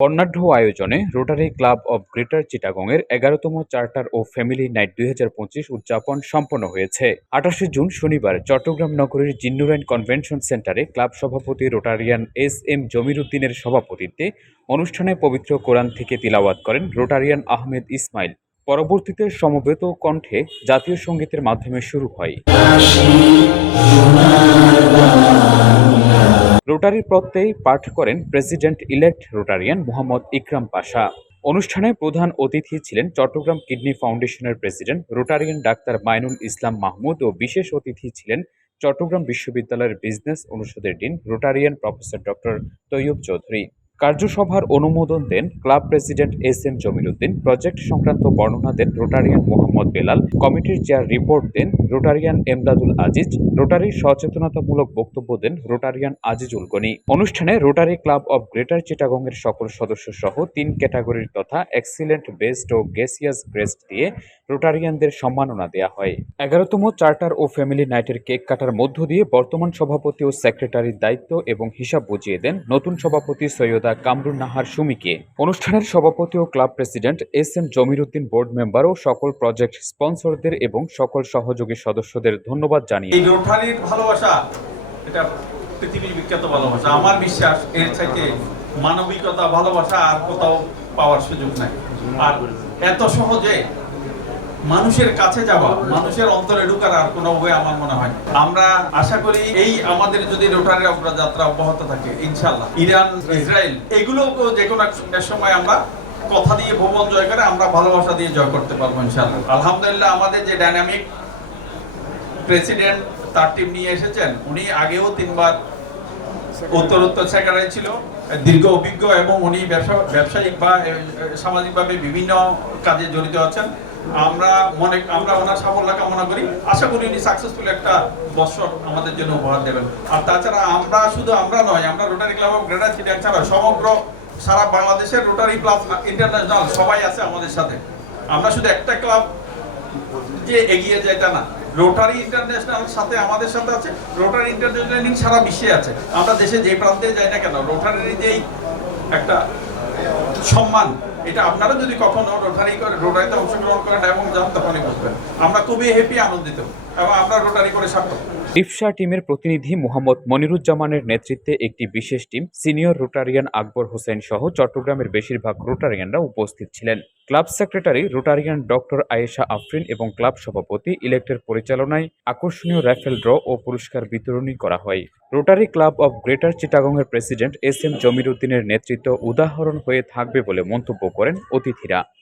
বর্ণাঢ্য আয়োজনে Rotary club of greater চিটাগংয়ের এগারোতম চার্টার ও ফ্যামিলি নাইট দুই হাজার পঁচিশ উদযাপন সম্পন্ন হয়েছে। আঠাশে জুন শনিবার চট্টগ্রাম নগরীর জিন্নুরাইন কনভেনশন সেন্টারে ক্লাব সভাপতি রোটারিয়ান এস এম জমির উদ্দিনের সভাপতিত্বে অনুষ্ঠানে পবিত্র কোরআন থেকে তিলাওয়াত করেন রোটারিয়ান আহমেদ ইসমাইল। পরবর্তীতে সমবেত কণ্ঠে জাতীয় সঙ্গীতের মাধ্যমে শুরু হয়। রোটারির প্রত্যয় পাঠ করেন president elect Rotarian Mohammad Ikram Pasha. অনুষ্ঠানে প্রধান অতিথি ছিলেন চট্টগ্রাম কিডনি ফাউন্ডেশনের president, Rotarian doctor Mainul Islam Mahmud ও বিশেষ অতিথি ছিলেন চট্টগ্রাম বিশ্ববিদ্যালয়ের বিজনেস অনুষদের dean, Rotarian professor doctor Taiyab Chowdhury. কার্যসভার অনুমোদন দেন club president S M Jamiruddin project সংক্রান্ত বর্ণনা দেন রোটারিয়ান মোহাম্মদ বেলাল, কমিটির চেয়ার রিপোর্ট দেন রোটারিয়ান এমদাদুল আজিজ, রোটারির সচেতনতামূলক বক্তব্য দেন রোটারিয়ান আজিজুল গনি। অনুষ্ঠানে রোটারি ক্লাব অব গ্রেটার চিটাগংয়ের সকল সদস্য সহ তিন ক্যাটাগরির তথা এক্সিলেন্ট বেস্ট ও গেসিয়াস ক্রেস্ট দিয়ে রোটারিয়ানদের সম্মাননা দেয়া হয়। এগারোতম চার্টার ও ফ্যামিলি নাইটের কেক কাটার মধ্য দিয়ে বর্তমান সভাপতি ও সেক্রেটারির দায়িত্ব এবং হিসাব বুঝিয়ে দেন নতুন সভাপতি সৈয়দা কামরুন নাহার সুমিকে। অনুষ্ঠানের সভাপতি ও club president S M Jamiruddin, board member ও সকল প্রজেক্ট স্পন্সরদের এবং সকল সহযোগী সদস্যদের ধন্যবাদ জানিয়ে এই রোটারির ভালোবাসা, এটা পৃথিবীর বিখ্যাত ভালোবাসা। আমার বিশ্বাস, এর থেকে মানবিকতা, ভালোবাসা আর কোথাও পাওয়ার সুযোগ নাই। আর এত সহজে মানুষের কাছে যাওয়া, মানুষের অন্তরে ঢুকার আর কোনো ওয়ে আমার মনে হয় আমরা আশা করি এই আমাদের যদি রোটারি অগ্রযাত্রা অব্যাহত থাকে ইনশাল্লাহ ইরান, ইসরায়েল, এগুলোকেও যে কোনো সময় আমরা কথা দিয়ে ভবন জয় করে আমরা ভালোবাসা দিয়ে জয় করতে পারব ইনশাল্লাহ আলহামদুলিল্লাহ আমাদের যে ডাইনামিক প্রেসিডেন্ট, তার টিম নিয়ে এসেছেন, উনি আগেও তিনবার উত্তর উত্তর সেক্রেটারি ছিল, দীর্ঘ অভিজ্ঞ এবং উনি ব্যবসা, ব্যবসায়িক বা সামাজিকভাবে বিভিন্ন কাজে জড়িত আছেন। আমরা মনে, আমরা ওনার সাফল্য কামনা করি। আশা করি উনি সাকসেসফুল একটা বছর আমাদের জন্য উপহার দেবেন। আর তাছাড়া আমরা শুধু আমরা নয়, আমরা Rotary club of greater Chittagong ছাড়া সমগ্র সারা বাংলাদেশের রোটারি ক্লাব ইন্টারন্যাশনাল সবাই আছে আমাদের সাথে। আমরা শুধু একটা ক্লাব যে এগিয়ে যায় তা না রোটারি ইন্টারন্যাশনাল সাথে আমাদের সাথে আছে রোটারি ইন্টারন্যাশনাল সারা বিশ্বে আছে। আমরা দেশে যে প্রান্তে যাই না কেন রোটারির যেই একটা সম্মান এটা আপনারা যদি কখনো রোটারি করে রোটারিতে অংশগ্রহণ করেন এবং বুঝবেন আমরা খুবই হ্যাপি আনন্দিত এবং আমরা রোটারি করে সার্থক রিফসা টিমের প্রতিনিধি মোহাম্মদ মনিরুজ্জামানের নেতৃত্বে একটি বিশেষ team senior Rotarian Akbar Hossain সহ চট্টগ্রামের বেশিরভাগ রোটারিয়ানরা উপস্থিত ছিলেন। Club secretary Rotarian doctor Ayesha Afrin এবং ক্লাব সভাপতি ইলেক্টের পরিচালনায় আকর্ষণীয় র্যাফেল ড্র ও পুরস্কার বিতরণী করা হয়। রোটারি ক্লাব অব গ্রেটার চিটাগংয়ের প্রেসিডেন্ট এস এম জমির উদ্দিনের নেতৃত্ব উদাহরণ হয়ে থাকবে বলে মন্তব্য করেন অতিথিরা।